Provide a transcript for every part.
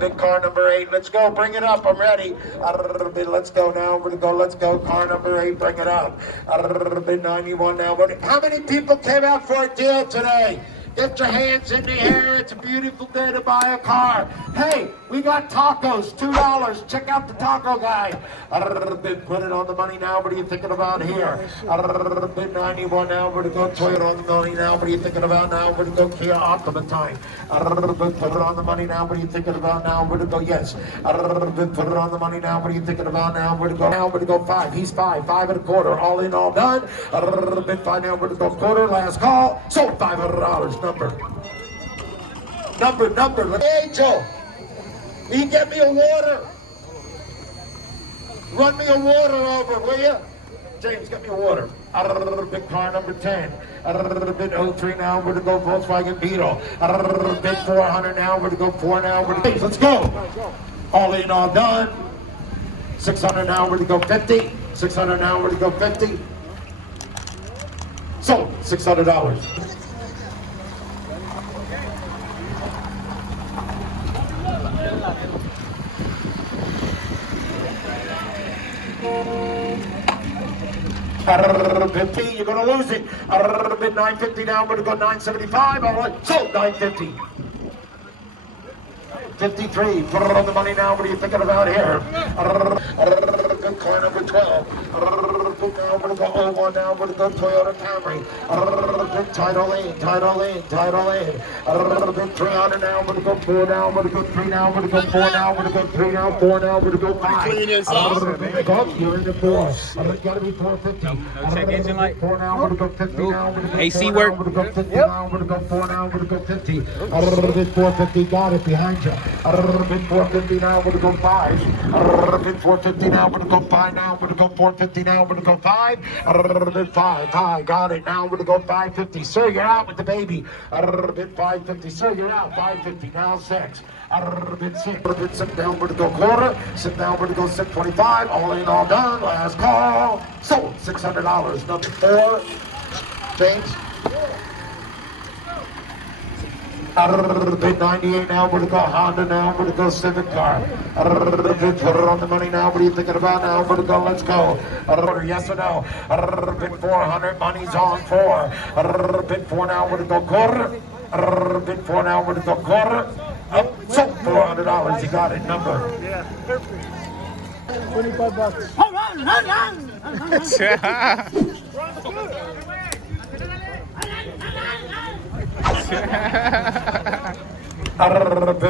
Big car number 8. Let's go. Bring it up. I'm ready. Let's go now. We're going to go. Let's go. Car number 8. Bring it up. Big 91 now. How many people came out for a deal today? Get your hands in the air. It's a beautiful day to buy a car. Hey, we got tacos, $2. Check out the taco guy. Put it on the money now. What are you thinking about here? Bid 91 now. We're going to go Toyota on the money now. What are you thinking about now? We're going to go Kia Optima time. Put it on the money now. What are you thinking about now? We're going to go yes. Put it on the money now. What are you thinking about now? We're going to go now. We're going to go 5. He's 5. 5 1/4. All in, all done. Bid 5 now. We're going to go quarter. Last call. Sold $500. Number. Angel, will you get me a water? Run me a water over, will you? James, get me a water. Big car number 10. Bid 03 now, we're going to go Volkswagen Beetle. Bid 400 now, we're going to go 4 now. Let's go. All in, all done. 600 now, we're going to go 50. 600 now, we're going to go 50. Sold, $600. You're going to lose it. Bid 950 now. We're going to go 975. All right. Sold 950. 53. Put it on the money now. What are you thinking about here? Good car number 12. Now we're going to go 01 now. We're going to go Toyota Camry. Big title in. Big 300 now. We're going to go 4 now. We're going to go 3 now. We're going to go 4 now. We're going to go 3 now. 4 now. We're going to go 5. You're in the 4. It's got to be 450. No check engine light. 4 now. We're going to go 50 now. We're going to go AC work. We're going to go 50 now. We're going to go 4 now. We're going to go 50. Bid 450. Got it behind you. Bid 450 now. We're going to go 5. Bid 450 now. We're going to go 5 now. We're going to go 450 now. We're going to go 5. Bid 5. Hi, got it. Now we're going to go 550. Sir, you're out with the baby. Bid 550. Sir, you're out. 550. Now 6. Bid 6. Bid sit down. We're going to go quarter. Sit down. We're going to go 625. All in, all done. Last call. Sold. $600. Number 4. James. Bid 98 now, we're going to go Honda now, we're going to go Civic car. Bid put it on the money now, what are you thinking about now? We're going to go, let's go. Yes or no? Bid 400, money's on 4. Bid 4 now, we're going to go quarter. Bid 4 now, we're going to go quarter. Up, so $400, you got it, number. Yeah, perfect. $25.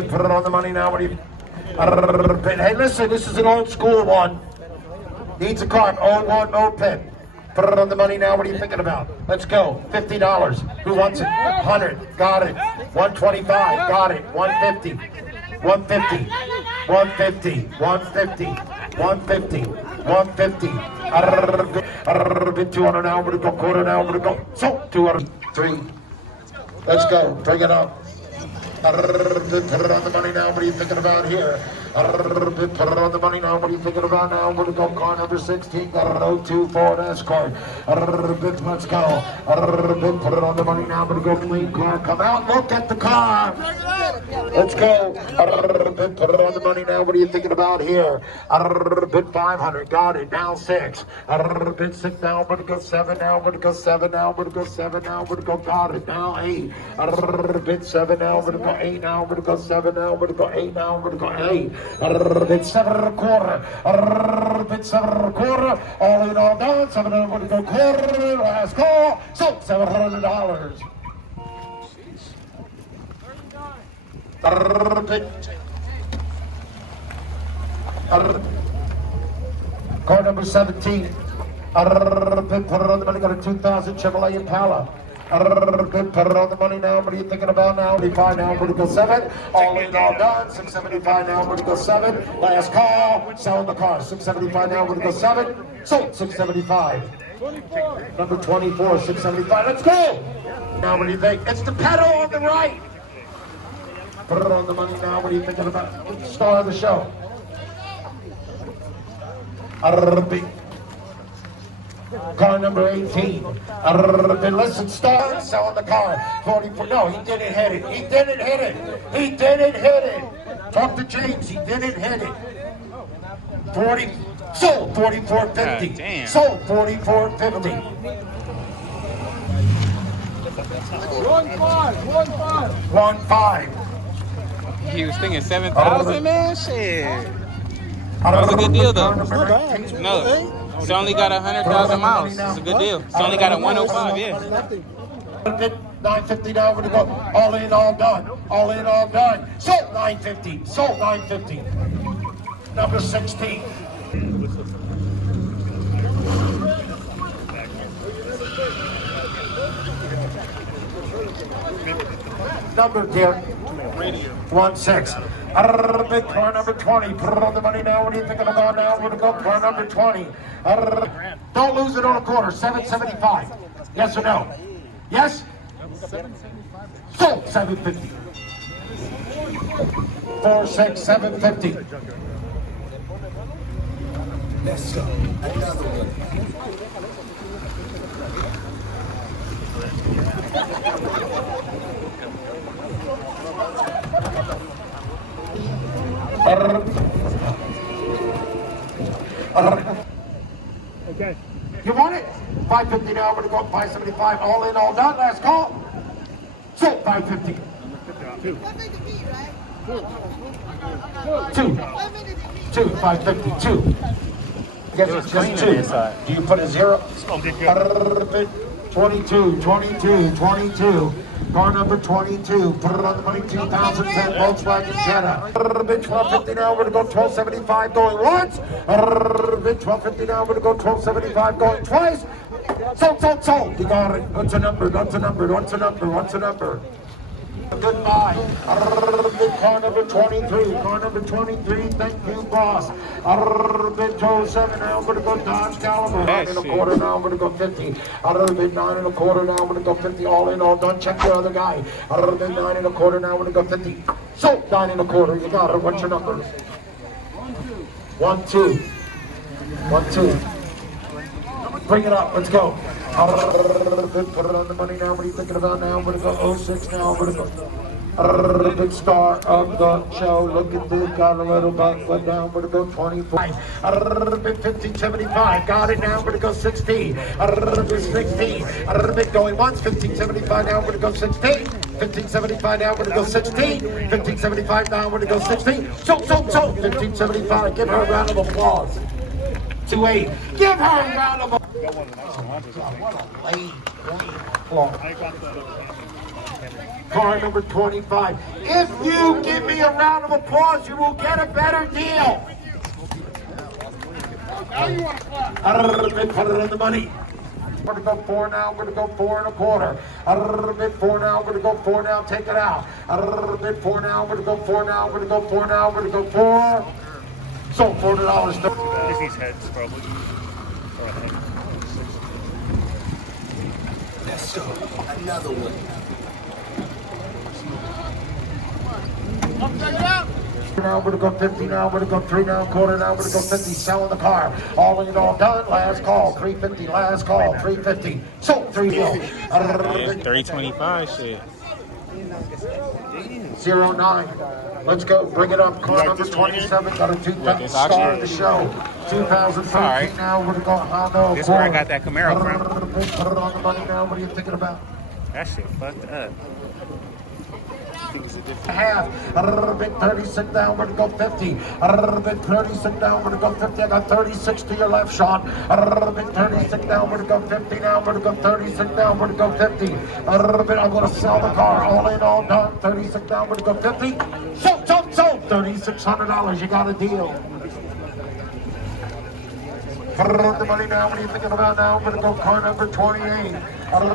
Put it on the money now. What do you? Hey, listen, this is an old school one. Needs a cart. 01 moped. Put it on the money now. What are you thinking about? Let's go. $50. Who wants it? 100. Got it. 125. Got it. 150. 150. 150. 150. 150. 150. Bid 200 now. We're going to go quarter now. We're going to go. So 203. Let's go. Bring it up. Put it on the money now. What are you thinking about here? Put it on the money now. What are you thinking about now? We're going to go car number 16. Got an 02 Ford Escort. Let's go. Put it on the money now. We're going to go clean car. Come out. Look at the car. Let's go. Put it on the money now. What are you thinking about here? Bid 500. Got it. Now 6. Bid 6 now. We're going to go 7 now. We're going to go 7 now. We're going to go 7 now. We're going to go got it. Now 8. Bid 7 now. We're going to go 8 now. We're going to go 7 now. We're going to go 8 now. We're going to go 8. Bid 7 1/4. Bid 7 1/4. All in, all done. 7 we're going to go quarter. Last call. So $700. Car number 17. Put it on the money. Got a 2000 Chevrolet Impala. Put it on the money now. What are you thinking about now? 75 now. We're going to go 7. All in, all done. 675 now. We're going to go 7. Last call. Selling the car. 675 now. We're going to go 7. Sold 675. Number 24. 675. Let's go. Now what do you think? It's the pedal on the right. Put it on the money now. What are you thinking about? Star of the show. Car number 18. Listen, start selling the car. 44. No, he didn't hit it. He didn't hit it. He didn't hit it. Talk to James. He didn't hit it. 40. Sold 44.50. Sold 44.50. 1.5. He was thinking 7,000, man. Shit. That was a good deal, though. No, it's only got 100,000 miles. It's a good deal. It's only got a 105, yeah. 950 now. We're gonna go all in, all done. All in, all done. Sold 950. Sold 950. Number 16. Number 10. 1-6. Big car number 20. Put it on the money now. What are you thinking about now? We're gonna go car number 20. Don't lose it on a quarter. 775. Yes or no? Yes? Sold 750. 4, 6, 750. Let's go. Another one. Okay. You want it? 550 now. We're going to go 575. All in, all done. Last call. Sold 550. Two. 550. 2. Guess it's just 2. Do you put a 0? 22. Car number 22. Put it on the money. 2010 Volkswagen Jetta. Bid 1250 now. We're going to go 1275 going once. Bid 1250 now. We're going to go 1275 going twice. Sold. You got it. What's a number? Goodbye. Bid car number 23. Car number 23. Thank you, boss. Bid 07 now. We're going to go Dodge Caliber. 9 1/4 now. We're going to go 50. Bid 9 1/4 now. We're going to go 50. All in, all done. Check the other guy. Bid 9 1/4 now. We're going to go 50. Sold 9 1/4. You got it. What's your number? 1 2. 1 2. Bring it up. Let's go. Put it on the money now. What are you thinking about now? We're going to go 06 now. We're going to go. Big star of the show. Look at this. Got a little butt. Went down. We're going to go 25. Big 1575. Got it now. We're going to go 16. Big 16. Big going once. 1575 now. We're going to go 16. 1575 now. We're going to go 16. 1575 now. We're going to go 16. Sold. 1575. Give her a round of applause. 2-8. Give her a round of applause. Car number 25. If you give me a round of applause, you will get a better deal. Now you want to clap. Put it on the money. We're going to go 4 now. We're going to go 4 1/4. Bid 4 now. We're going to go 4 now. Take it out. Bid 4 now. We're going to go 4 now. We're going to go 4 now. We're going to go 4. Sold $400. Just these heads, probably. Let's go. Another one. Now we're going to go 50 now. We're going to go 3 now. 1/4 now. We're going to go 50. Selling the car. All in, all done. Last call. 350. Last call. 350. Sold 3 deal. 325 shit. 09. Let's go. Bring it up. Car number 27. Got a 2,000 star of the show. 2013 now. We're going to go Honda. This is where I got that Camaro from. Put it on the money now. What are you thinking about? That shit fucked up. Half. Bid 36 down. We're going to go 50. Bid 36 down. We're going to go 50. I got 36 to your left, Sean. Bid 36 down. We're going to go 50 now. We're going to go 36 down. We're going to go 50. I'm going to sell the car. All in, all done. 36 down. We're going to go 50. Sold. $3,600. You got a deal. Put it on the money now. What are you thinking about now? We're going to go car number 28. Put it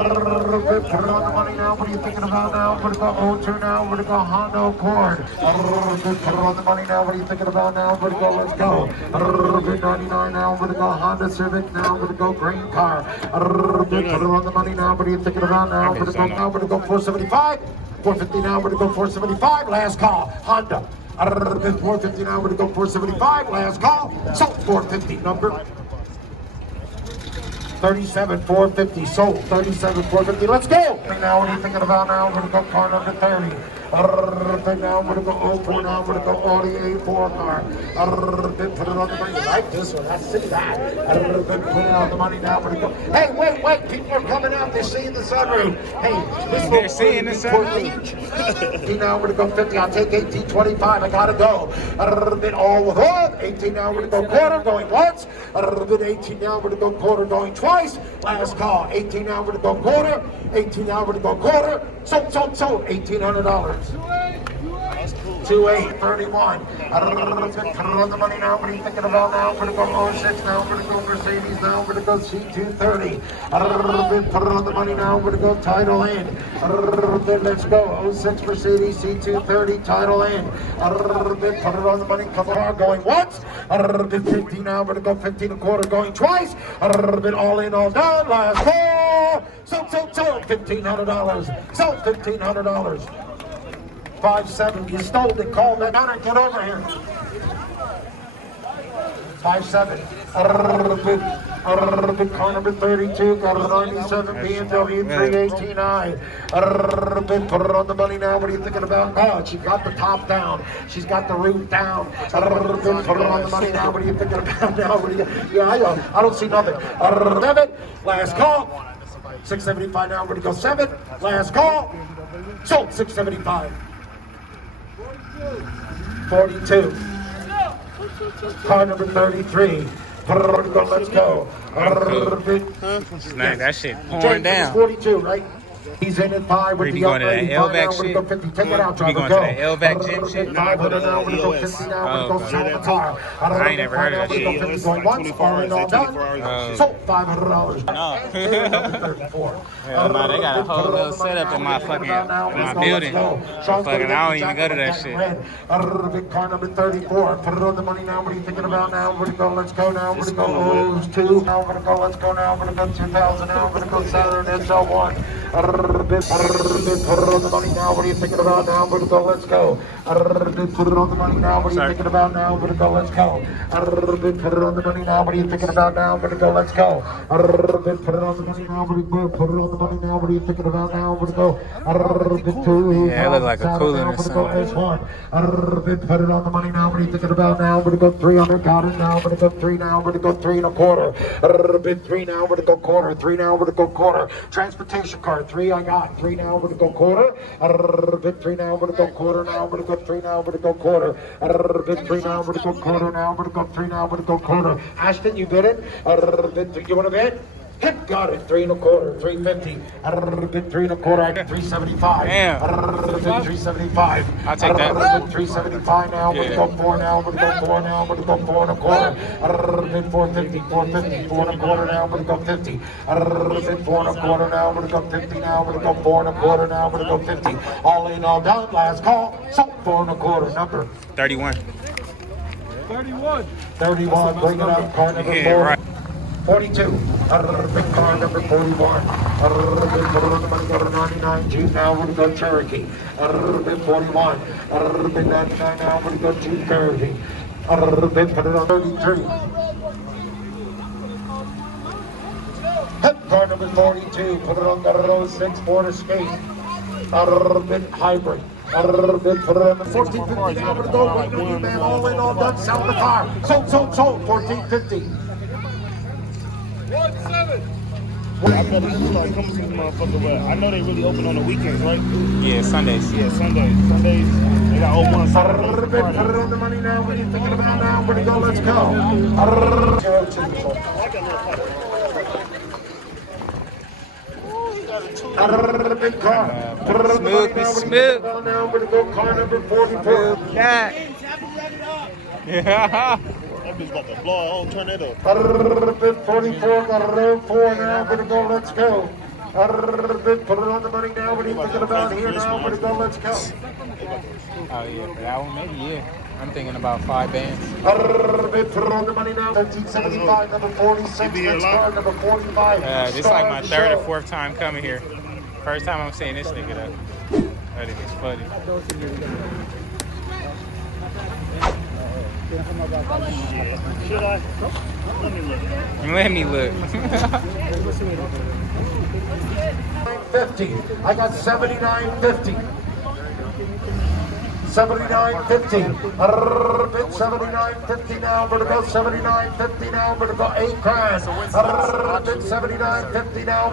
on the money now. What are you thinking about now? We're going to go 02 now. We're going to go Honda Accord. Put it on the money now. What are you thinking about now? We're going to go. Let's go. 99 now. We're going to go Honda Civic now. We're going to go green car. Put it on the money now. What are you thinking about now? We're going to go now. We're going to go 475. 450 now. We're going to go 475. Last call. Honda. 450 now. We're going to go 475. Last call. Sold 450. Number 37,450. Sold 37,450. Let's go. Now what are you thinking about now? We're going to go car number 30. Now I'm going to go 04. Now I'm going to go Audi A4 car. Put it on the money. You like this one? I see that. Put it on the money. Now I'm going to go. Hey, wait. People are coming out. They're seeing the sunroof. Hey, this They're seeing the sunroof. Now I'm going to go 50. I'll take 18.25. I got to go. All with on. 18 now. I'm going to go quarter. Going once. 18 now. I'm going to go quarter. Going twice. Last call. 18 now. I'm going to go quarter. 18 now. I'm going to go quarter. So. $1,800. 2831. On the money now. What are you thinking about now? I'm going to go 06 now. I'm going to go Mercedes now. I'm going to go C230. Put it on the money now. I'm going to go title in. Let's go 06 Mercedes C230 title in. Put it on the money. Copart going once. 50 now. I'm going to go 15 a quarter going twice. All in, all done. Last call. So $1,500. So $1,500. 5-7, you stole it, call that on, get over here. 5-7. Car number 32, got a 97 BMW 318i. Put it on the money now, what are you thinking about? Oh, she got the top down, she's got the roof down. Put it on the money now, what are you thinking about now? I don't see nothing. 7, last call. 675 now, we're going to go 7, last call. So 675. 42. Car number 33. Let's go. Smack that shit pouring down. 42, right? He's in at 5 with Where the you going to that up 85 LVAC now. shit? We're going to go 50. Take it out, driver. You going Go. to that LVAC gym shit? Now we're going to go 50 now. We're going to go sell the car. I ain't never heard of that shit. We're going 50 going once. All in, all done. So $500. No. Hell no, they got a whole little setup in my fucking building. Fucking, I don't even go to that shit. Big car number 34. Put it on the money now. What are you thinking about now? We're going to go. Let's go now. We're going to go 2. Now we're going to go. Let's go now. We're going to go 2000 now. We're going to go Saturn SL1. Put it on the money now. What are you thinking about now? We're going to go. Let's go. Put it on the money now. What are you thinking about now? We're going to go. Let's go. Put it on the money now. What are you thinking about now? We're going to go. Let's go. Put it on the money now. What are you put it on the money now? What are you thinking about now? We're going to go. Yeah, it look like a cooler or something. Put it on the money now. What are you thinking about now? We're going to go 300. Got it now. We're going to go 3 now. We're going to go 3 and a quarter. 3 now. We're going to go quarter. 3 now. We're going to go quarter. Transportation car. 3 I got. 3 now. We're going to go quarter. 3 now. We're going to go quarter now. We're going to go 3 now. We're going to go quarter. 3 now. We're going to go quarter now. We're going to go 3 now. We're going to go quarter. Ashton, you bid it? You want to bid? Got it. 3 and a quarter. 350. 3 and a quarter. I got 375. Damn. 375. I'll take that. 375 now. We're going to go 4 now. We're going to go 4 now. We're going to go 4 and a quarter. 450. 450. 4 and a quarter now. We're going to go 50. 4 and a quarter now. We're going to go 50 now. We're going to go 4 and a quarter now. We're going to go 50. All in, all done. Last call. So 4 and a quarter. Number 31. 31. Bring it up. Car number 4. Yeah, right. 42. Big car number 41. Go to 99 Jeep now. We're going to go Cherokee. 41. 99 now. We're going to go Jeep Cherokee. Put it on 33. Car number 42. Put it on the 06 Ford Escape. Hybrid. Put it on the 1450 now. We're going to go. Wait on you, man. All in, all done. Sell the car. Sold. 1450. I better start coming to the motherfucker, but I know they really open on the weekends, right? Yeah, Sundays. Yeah, Sundays. Sundays, they got open on Saturday. Put it on the money now. What are you thinking about now? Where to go? Let's go. Big car. Smooth. Now we're to go car number 44. Yeah. That bitch about to blow a whole tornado. 44, got a row 4 now. We're to go. Let's go. Put it on the money now. What are you thinking about here now? Where to go? Let's go. Oh yeah, for that one maybe yeah. I'm thinking about 5 bands. Put it on the money now. 1375, number 46. Next car, number 45. This is like my 3rd or 4th time coming here. First time I'm seeing this nigga though. That is funny. Should I? Let me look. 50. I got 79.50. 79.50. Bid 79.50 now. We're to go 79.50 now. We're to go 8 grand. Bid 79.50 now.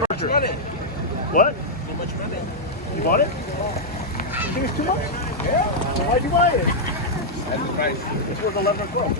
What? You bought it? You think it's too much? Yeah. So why'd you buy it? That's the price. It's worth 11 or 12.